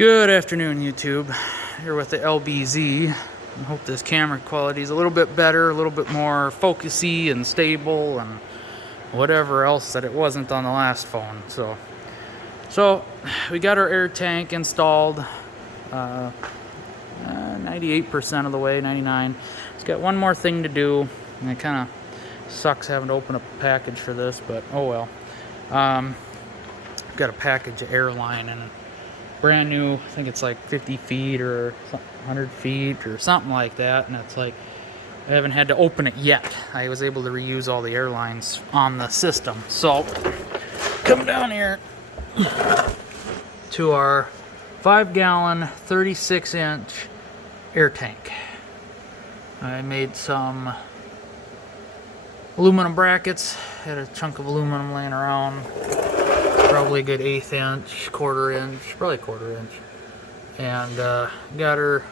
Good afternoon, YouTube. Here with the LBZ. I hope this camera quality is a little bit better, a little bit more focusy and stable and whatever else that it wasn't on the last phone. So we got our air tank installed 98% of the way, 99. It's got one more thing to do, and it kind of sucks having to open up a package for this, but oh well. Got a package of airline and brand new. I think it's like 50 feet or 100 feet or something like that, and it's like I haven't had to open it yet. I was able to reuse all the airlines on the system. So come down here to our 5-gallon 36-inch air tank. I made some aluminum brackets, had a chunk of aluminum laying around, probably a good 1/8 inch, 1/4 inch, probably 1/4 inch, and got her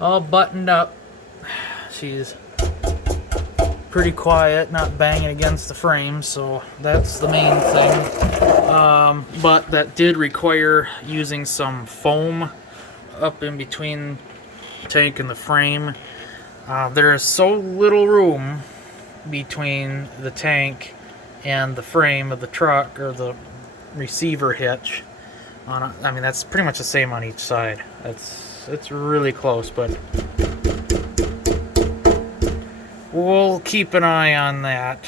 all buttoned up. She's pretty quiet, not banging against the frame, so that's the main thing. But that did require using some foam up in between the tank and the frame. There is so little room between the tank and the frame of the truck, or the receiver hitch on I mean, that's pretty much the same on each side. It's really close, but we'll keep an eye on that.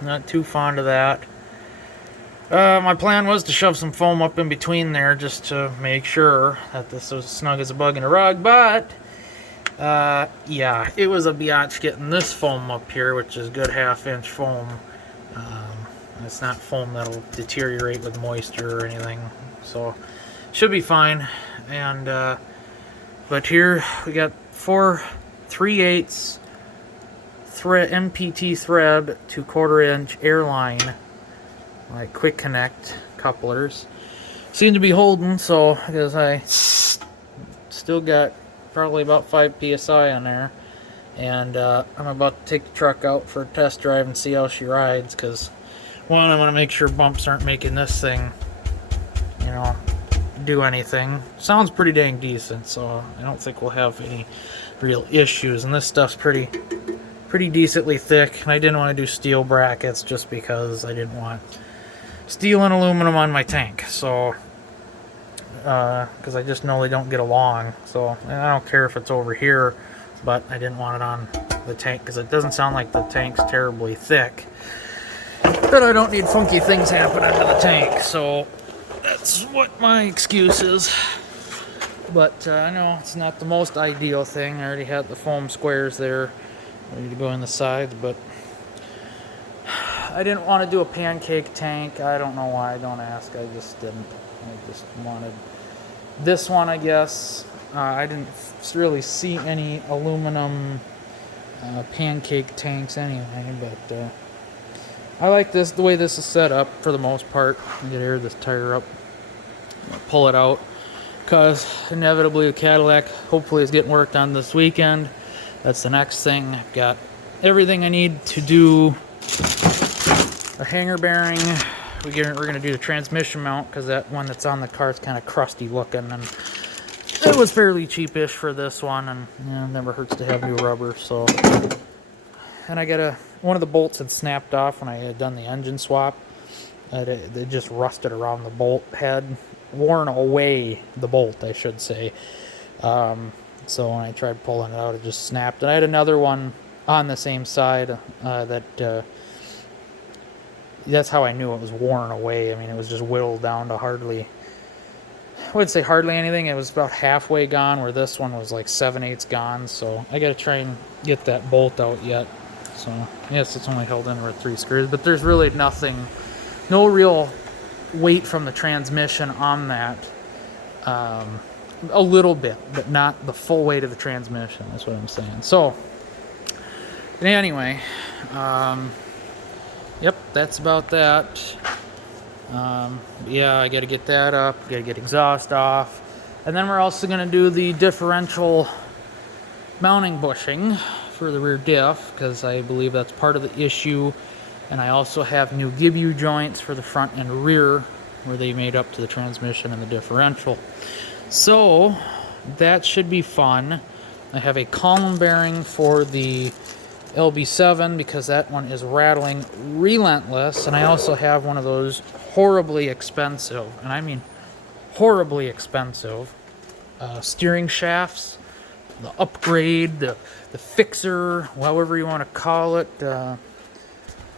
Not too fond of that. My plan was to shove some foam up in between there just to make sure that this was snug as a bug in a rug, but yeah, it was a biatch getting this foam up here, which is good 1/2 inch foam. It's not foam that'll deteriorate with moisture or anything, so should be fine. And but here we got 4 3/8 thread, MPT thread to 1/4 inch airline, like quick connect couplers. Seem to be holding, so because I still got probably about 5 psi on there, and I'm about to take the truck out for a test drive and see how she rides, because one, I want to make sure bumps aren't making this thing, you know, do anything. Sounds pretty dang decent, so I don't think we'll have any real issues. And this stuff's pretty decently thick, and I didn't want to do steel brackets just because I didn't want steel and aluminum on my tank, so because I just know they don't get along. So, and I don't care if it's over here, but I didn't want it on the tank because it doesn't sound like the tank's terribly thick. But I don't need funky things happening to the tank, so that's what my excuse is. But I know it's not the most ideal thing. I already had the foam squares there ready to go in the sides, but I didn't want to do a pancake tank. I don't know why, don't ask. I just didn't. I just wanted this one, I guess. I didn't really see any aluminum pancake tanks anyway, but I like this, the way this is set up for the most part. I get air this tire up, pull it out, because inevitably the Cadillac hopefully is getting worked on this weekend. That's the next thing. I've got everything I need to do a hanger bearing. We're going to do the transmission mount, because that one that's on the car is kind of crusty looking, and it was fairly cheapish for this one, and it never hurts to have new rubber. So, and I got one of the bolts had snapped off when I had done the engine swap. It just rusted around the bolt head, worn away the bolt, I should say. So when I tried pulling it out, it just snapped. And I had another one on the same side that's how I knew it was worn away. I mean, it was just whittled down to hardly, I wouldn't say hardly anything. It was about halfway gone, where this one was like 7/8 gone. So I got to try and get that bolt out yet. So yes, it's only held in with 3 screws, but there's really nothing, no real weight from the transmission on that. A little bit, but not the full weight of the transmission. That's what I'm saying. So anyway, yep, that's about that. Yeah, I got to get that up. Got to get exhaust off, and then we're also going to do the differential mounting bushing for the rear diff, because I believe that's part of the issue. And I also have new give-you joints for the front and rear where they made up to the transmission and the differential. So that should be fun. I have a column bearing for the LB7 because that one is rattling relentless, and I also have one of those horribly expensive, and I mean horribly expensive, steering shafts, the upgrade, the fixer, however you want to call it, and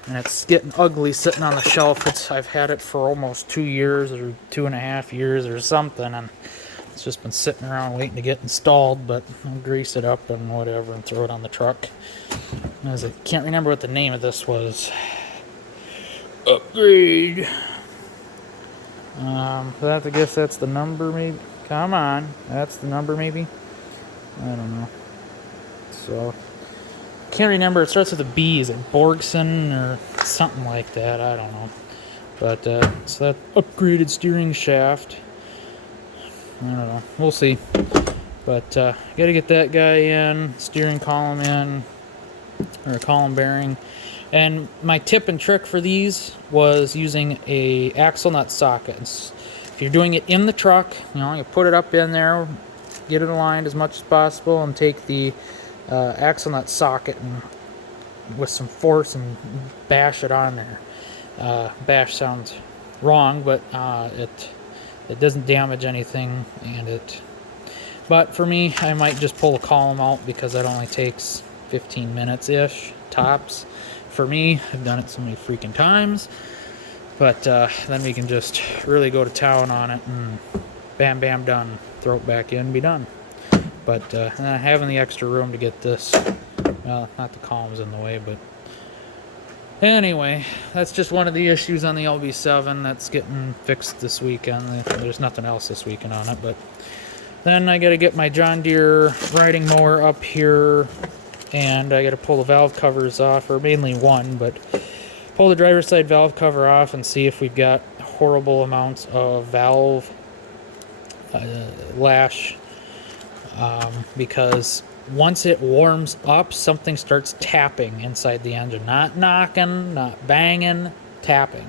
it's getting ugly sitting on the shelf. I've had it for almost 2 years or 2.5 years or something, and it's just been sitting around waiting to get installed, but I'll grease it up and whatever and throw it on the truck. I can't remember what the name of this was. Upgrade. I guess that's the number, maybe. Come on, that's the number, maybe. I don't know. So, can't remember. It starts with a B. Is it Borgson or something like that? I don't know. But so that upgraded steering shaft. I don't know. We'll see. But gotta get that guy in, steering column in, or column bearing. And my tip and trick for these was using a axle nut socket. If you're doing it in the truck, you put it up in there, get it aligned as much as possible, and take the axle nut socket and with some force and bash it on there. Bash sounds wrong, but it doesn't damage anything, but for me, I might just pull a column out because that only takes 15 minutes-ish, tops. For me, I've done it so many freaking times, but then we can just really go to town on it and bam, bam, done. Throw it back in, be done. But having the extra room to get this, well, not the columns in the way, but anyway, that's just one of the issues on the LB7 that's getting fixed this weekend. There's nothing else this weekend on it, but then I got to get my John Deere riding mower up here, and I got to pull the valve covers off, or mainly one, but pull the driver's side valve cover off and see if we've got horrible amounts of valve lash, because once it warms up, something starts tapping inside the engine. Not knocking, not banging, tapping.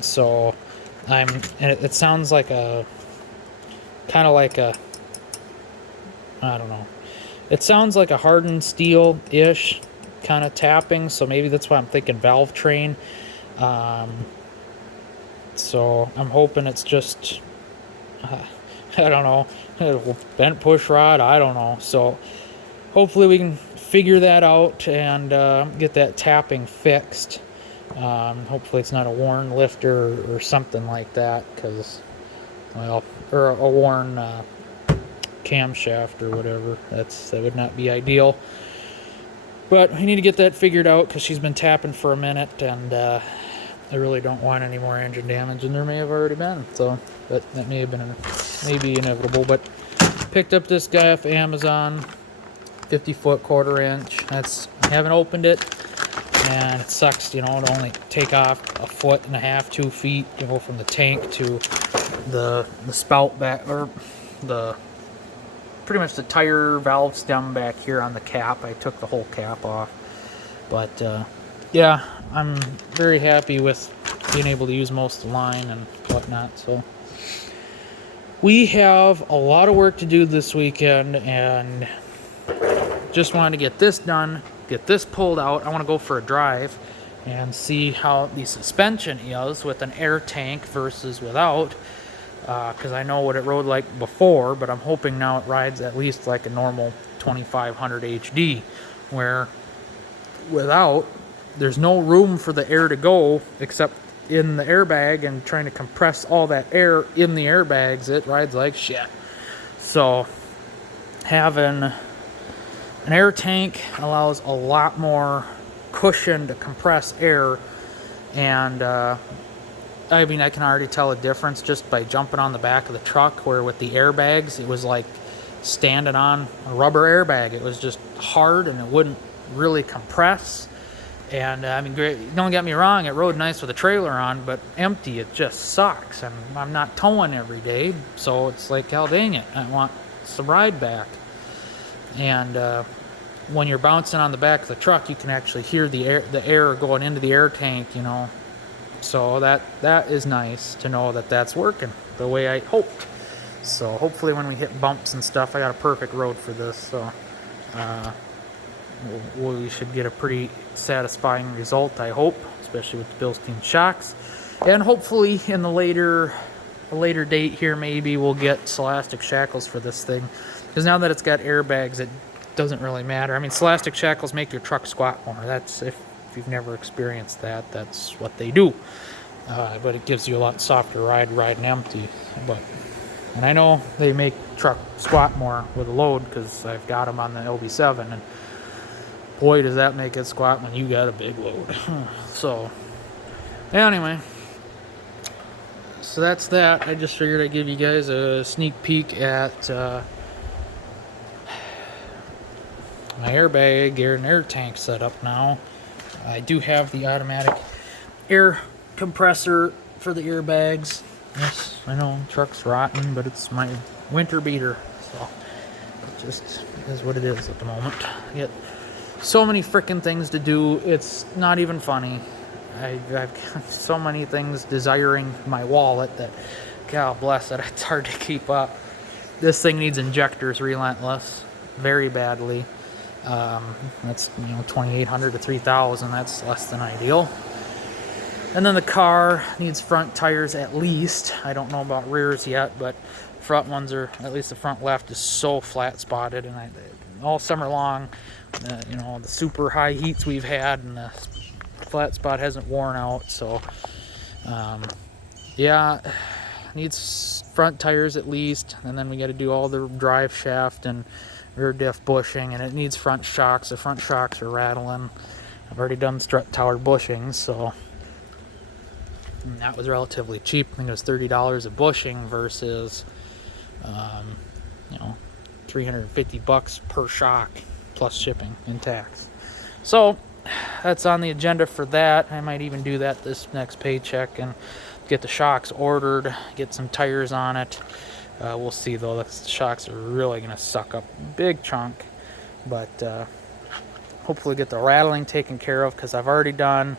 So it sounds like kind of like a, I don't know. It sounds like a hardened steel-ish kind of tapping, so maybe that's why I'm thinking valve train. So I'm hoping it's just, I don't know, bent push rod, I don't know. So hopefully we can figure that out and get that tapping fixed. Hopefully it's not a worn lifter or something like that, because, well, or a worn camshaft or whatever. That would not be ideal. But we need to get that figured out because she's been tapping for a minute, and I really don't want any more engine damage, and there may have already been. So, but that may have been maybe inevitable. But picked up this guy off Amazon, 50-foot 1/4 inch. I haven't opened it, and it sucks, to only take off 1.5 feet, 2 feet, from the tank to the spout back, or pretty much the tire valve stem back here on the cap. I took the whole cap off, but yeah, I'm very happy with being able to use most of the line and whatnot. So we have a lot of work to do this weekend, and just wanted to get this done, get this pulled out. I want to go for a drive and see how the suspension is with an air tank versus without, because I know what it rode like before, but I'm hoping now it rides at least like a normal 2500 HD, where without, there's no room for the air to go except in the airbag, and trying to compress all that air in the airbags, it rides like shit. So having an air tank allows a lot more cushion to compress air, and I mean, I can already tell a difference just by jumping on the back of the truck, where with the airbags, it was like standing on a rubber airbag. It was just hard, and it wouldn't really compress. And I mean, don't get me wrong, it rode nice with a trailer on, but empty, it just sucks. And I'm not towing every day, so it's like, hell dang it, I want some ride back. And when you're bouncing on the back of the truck, you can actually hear the air going into the air tank, So that is nice to know that that's working the way I hoped. So hopefully when we hit bumps and stuff, I got a perfect road for this. So we should get a pretty satisfying result, I hope, especially with the Bilstein shocks. And hopefully in a later date here, maybe we'll get Celastic shackles for this thing. Because now that it's got airbags, it doesn't really matter. I mean, Celastic shackles make your truck squat more. That's, if you've never experienced that, that's what they do. But it gives you a lot softer riding empty. And I know they make truck squat more with a load because I've got them on the LB7, and boy, does that make it squat when you got a big load. So anyway, so that's that. I just figured I'd give you guys a sneak peek at my airbag and air tank setup now. I do have the automatic air compressor for the airbags. Yes, I know, truck's rotten, but it's my winter beater, so it just is what it is at the moment. I get so many freaking things to do, it's not even funny. I've got so many things desiring my wallet that, God bless it, it's hard to keep up. This thing needs injectors relentless, very badly. That's, you know, $2,800 to $3,000, that's less than ideal. And then the car needs front tires at least. I don't know about rears yet, but front ones are, at least the front left is so flat spotted, and all summer long, you know, the super high heats we've had and the flat spot hasn't worn out. So yeah, needs front tires at least, and then we got to do all the drive shaft and rear diff bushing, and it needs front shocks. The front shocks are rattling. I've already done strut tower bushings, so and that was relatively cheap. I think it was $30 a bushing versus you know, $350 per shock plus shipping and tax. So that's on the agenda for that. I might even do that this next paycheck and get the shocks ordered, get some tires on it. We'll see though. The shocks are really going to suck up a big chunk, but hopefully get the rattling taken care of, because I've already done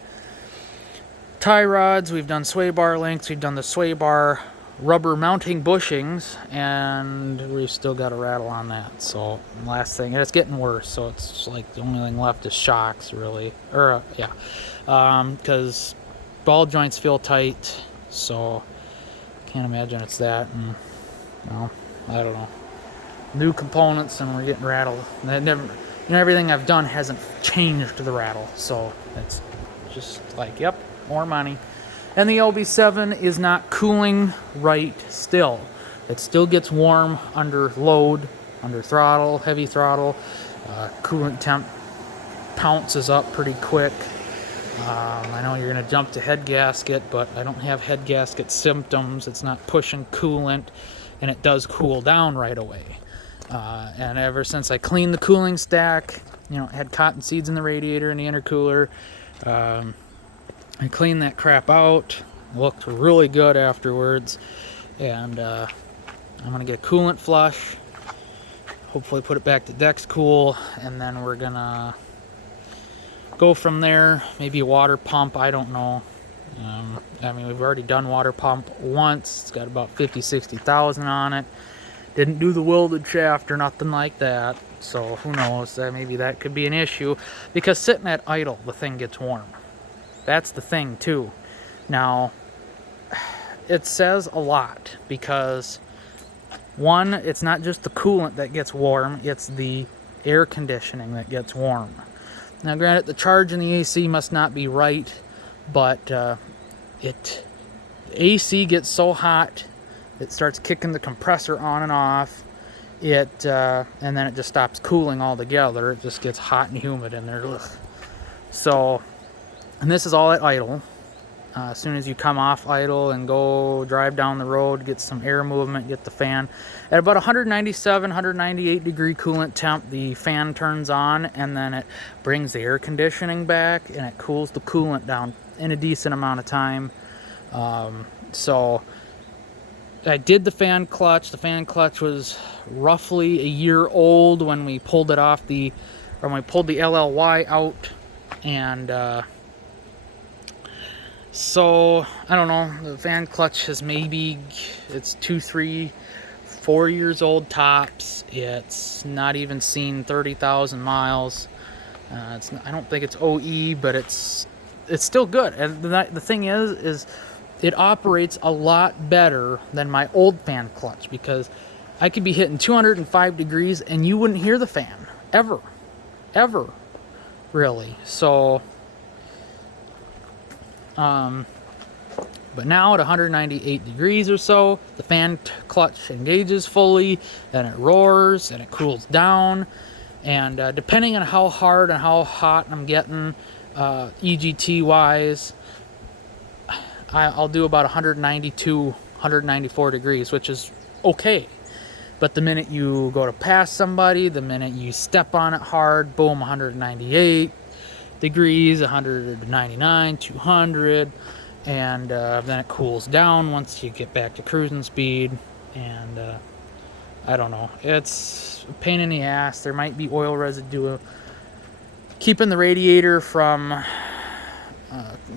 tie rods, we've done sway bar links, we've done the sway bar rubber mounting bushings, and we've still got a rattle on that. So last thing, and it's getting worse, so it's like the only thing left is shocks really, or yeah, because ball joints feel tight, so can't imagine it's that. And well, I don't know, new components and we're getting rattled. That never, you know, everything I've done hasn't changed the rattle, so it's just like, yep, more money. And the LB7 is not cooling right still. It still gets warm under load, under throttle, heavy throttle. Coolant temp pounces up pretty quick. I know you're going to jump to head gasket, but I don't have head gasket symptoms. It's not pushing coolant, and it does cool down right away. And ever since I cleaned the cooling stack, you know, it had cotton seeds in the radiator and the intercooler. I cleaned that crap out, looked really good afterwards, and I'm going to get a coolant flush, hopefully put it back to Dex Cool, and then we're going to go from there. Maybe a water pump, I don't know. I mean, we've already done water pump once. It's got about 50,000-60,000 on it. Didn't do the welded shaft or nothing like that, so who knows, maybe that could be an issue, because sitting at idle, the thing gets warm. That's the thing too. Now, it says a lot, because one, it's not just the coolant that gets warm, it's the air conditioning that gets warm. Now granted, the charge in the AC must not be right, but the AC gets so hot, it starts kicking the compressor on and off, and then it just stops cooling altogether. It just gets hot and humid in there. Ugh. So, and this is all at idle. As soon as you come off idle and go drive down the road, get some air movement, get the fan. At about 197, 198 degree coolant temp, the fan turns on, and then it brings the air conditioning back, and it cools the coolant down in a decent amount of time. So I did the fan clutch. The fan clutch was roughly a year old when we pulled it off when we pulled the LLY out, and So I don't know, the fan clutch is maybe, it's 2, 3, 4 years old tops. It's not even seen 30,000 miles. I don't think it's OE, but it's still good. And the thing is it operates a lot better than my old fan clutch, because I could be hitting 205 degrees and you wouldn't hear the fan ever, really. So, but now at 198 degrees or so, the fan clutch engages fully, and it roars and it cools down. And depending on how hard and how hot I'm getting, EGT wise, I'll do about 192, 194 degrees, which is okay. But the minute you go to pass somebody, the minute you step on it hard, boom, 198 degrees, 199, 200, and then it cools down once you get back to cruising speed. And I don't know, it's a pain in the ass. There might be oil residue keeping the radiator from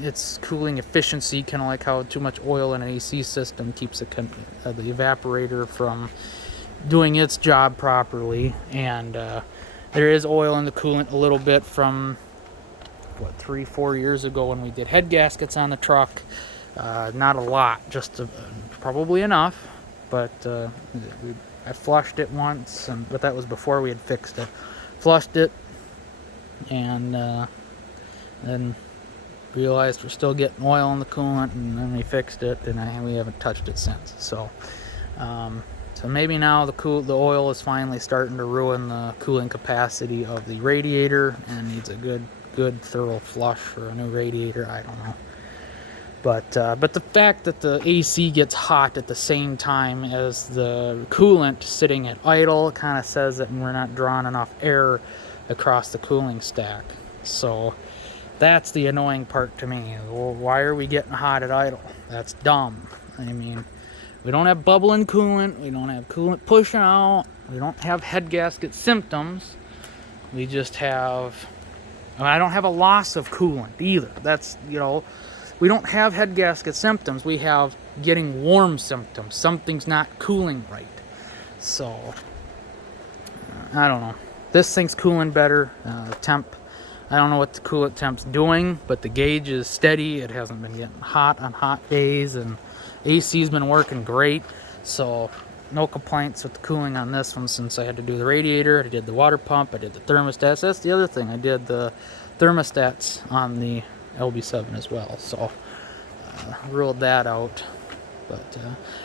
its cooling efficiency, kind of like how too much oil in an AC system keeps the evaporator from doing its job properly. And there is oil in the coolant a little bit from 3-4 years ago when we did head gaskets on the truck. Not a lot, just probably enough, but I flushed it once, but that was before we had fixed it. Flushed it, and then realized we're still getting oil in the coolant, and then we fixed it, and we haven't touched it since. So so maybe now the oil is finally starting to ruin the cooling capacity of the radiator and needs a good thorough flush for a new radiator. I don't know. But the fact that the AC gets hot at the same time as the coolant sitting at idle kind of says that we're not drawing enough air across the cooling stack. So that's the annoying part to me. Well, why are we getting hot at idle? That's dumb. I mean, we don't have bubbling coolant. We don't have coolant pushing out. We don't have head gasket symptoms. We just have... I don't have a loss of coolant either. That's, we don't have head gasket symptoms. We have getting warm symptoms. Something's not cooling right. So, I don't know. This thing's cooling better. Temp, I don't know what the coolant temp's doing, but the gauge is steady. It hasn't been getting hot on hot days, and AC's been working great. So, no complaints with the cooling on this one since I had to do the radiator. I did the water pump. I did the thermostats. That's the other thing. I did the thermostats on the LB7 as well. So ruled that out. But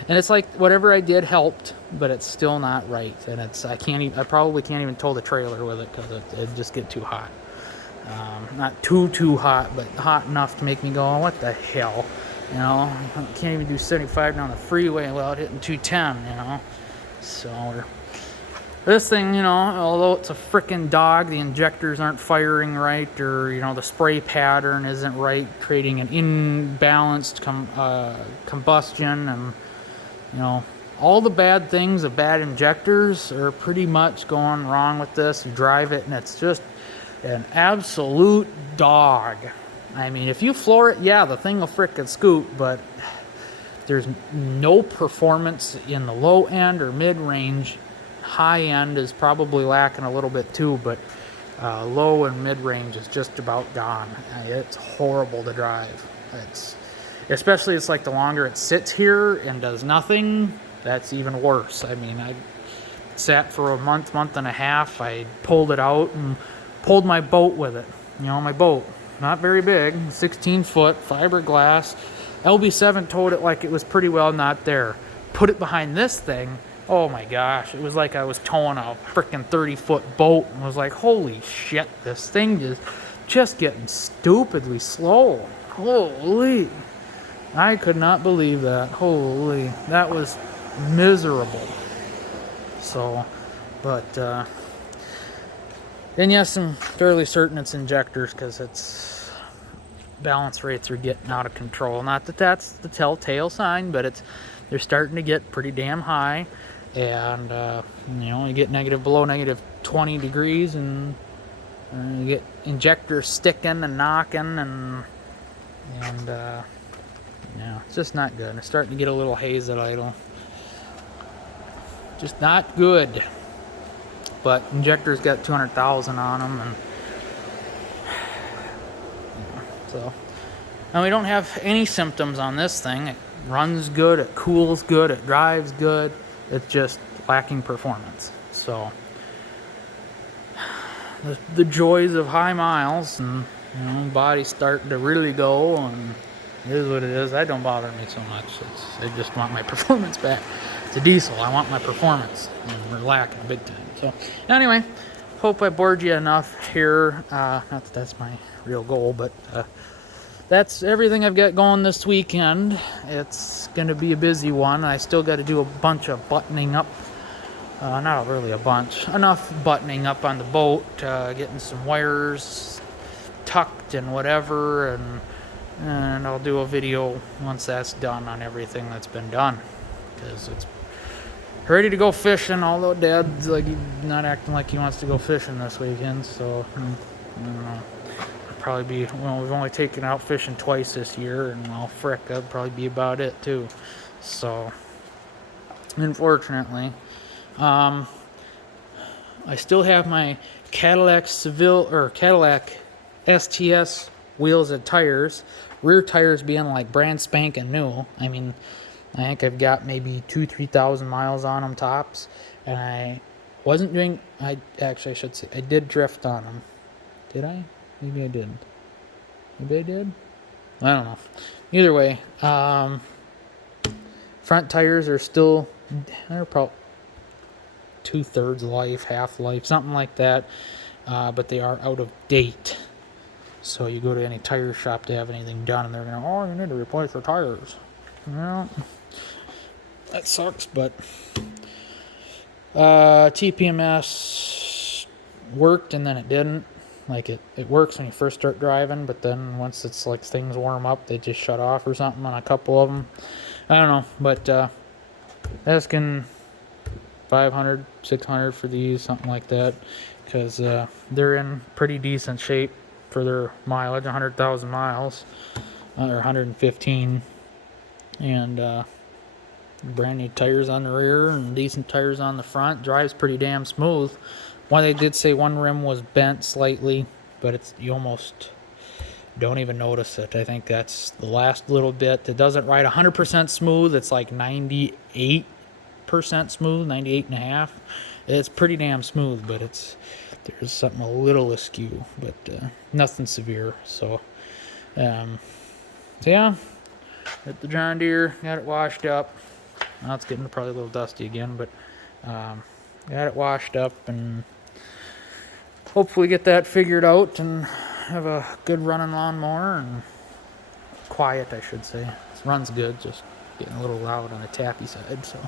and it's like whatever I did helped, but it's still not right. And I probably can't even tow the trailer with it because it'd just get too hot. Not too hot, but hot enough to make me go, oh, what the hell? I can't even do 75 down the freeway without hitting 210, So this thing, although it's a frickin' dog, the injectors aren't firing right, or, the spray pattern isn't right, creating an imbalanced combustion, and, all the bad things of bad injectors are pretty much going wrong with this. You drive it, and it's just an absolute dog. I mean, if you floor it, yeah, the thing will frickin' scoot, but there's no performance in the low end or mid-range. High end is probably lacking a little bit too, but low and mid-range is just about gone. It's horrible to drive. It's like the longer it sits here and does nothing, that's even worse. I mean, I sat for a month and a half. I pulled it out and pulled my boat with it. My boat. Not very big, 16-foot, fiberglass. LB7 towed it like it was pretty well not there. Put it behind this thing, oh my gosh, it was like I was towing a freaking 30-foot boat, and was like, holy shit, this thing is just getting stupidly slow. Holy. I could not believe that. Holy. That was miserable. So, but, and yes, I'm fairly certain it's injectors because its balance rates are getting out of control. Not that that's the telltale sign, but they're starting to get pretty damn high. And, you get below negative 20 degrees and you get injectors sticking and knocking and Yeah, it's just not good. It's starting to get a little haze at idle. Just not good. But injector's got 200,000 on them, and so. And we don't have any symptoms on this thing. It runs good, it cools good, it drives good. It's just lacking performance. So the joys of high miles, and body's starting to really go, and it is what it is. That don't bother me so much. I just want my performance back. It's a diesel. I want my performance, and we're lacking big time. So anyway, hope I bored you enough here. Not that that's my real goal, but that's everything I've got going this weekend. It's going to be a busy one. I still got to do a bunch of buttoning up. Not really a bunch. Enough buttoning up on the boat, getting some wires tucked and whatever, and I'll do a video once that's done on everything that's been done, because it's ready to go fishing, although Dad's like not acting like he wants to go fishing this weekend, so I don't know. Probably be, well, we've only taken out fishing twice this year, and well, frick, that'd probably be about it too. So unfortunately, I still have my Cadillac STS wheels and tires, rear tires being like brand spanking new. I mean, I think I've got maybe 3,000 miles on them tops, and I wasn't doing, I should say, I did drift on them. Did I? Maybe I didn't. Maybe I did? I don't know. Either way, front tires are still, they're probably 2/3 life, half life, something like that. But they are out of date. So you go to any tire shop to have anything done, and they're going, oh, you need to replace your tires. Well, that sucks, but TPMS worked and then it didn't. Like it works when you first start driving, but then once it's like things warm up, they just shut off or something on a couple of them. I don't know, but asking 500, 600 for these, something like that, because they're in pretty decent shape for their mileage, 100,000 miles, or 115, and brand new tires on the rear and decent tires on the front. Drives pretty damn smooth. One, they did say one rim was bent slightly, but you almost don't even notice it. I think that's the last little bit. It doesn't ride 100% smooth. It's like 98% smooth, 98.5. It's pretty damn smooth, but there's something a little askew, but nothing severe. So yeah, at the John Deere, got it washed up. Now it's getting probably a little dusty again, but got it washed up, and hopefully get that figured out and have a good running lawnmower, and quiet, I should say. It runs good, just getting a little loud on the tappy side. So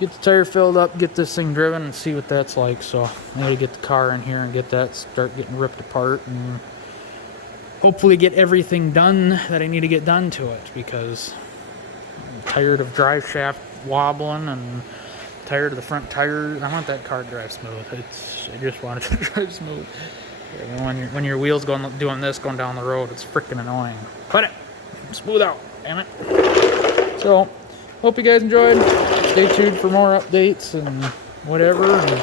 get the tire filled up, get this thing driven, and see what that's like. So I gotta get the car in here and get that start getting ripped apart, and hopefully get everything done that I need to get done to it, because I'm tired of drive shaft wobbling and tired of the front tires. I want that car to drive smooth. I just want it to drive smooth. Yeah, when your wheels doing this going down the road, it's freaking annoying. Cut it, smooth out, damn it. So hope you guys enjoyed. Stay tuned for more updates and whatever. And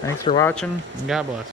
thanks for watching, and God bless.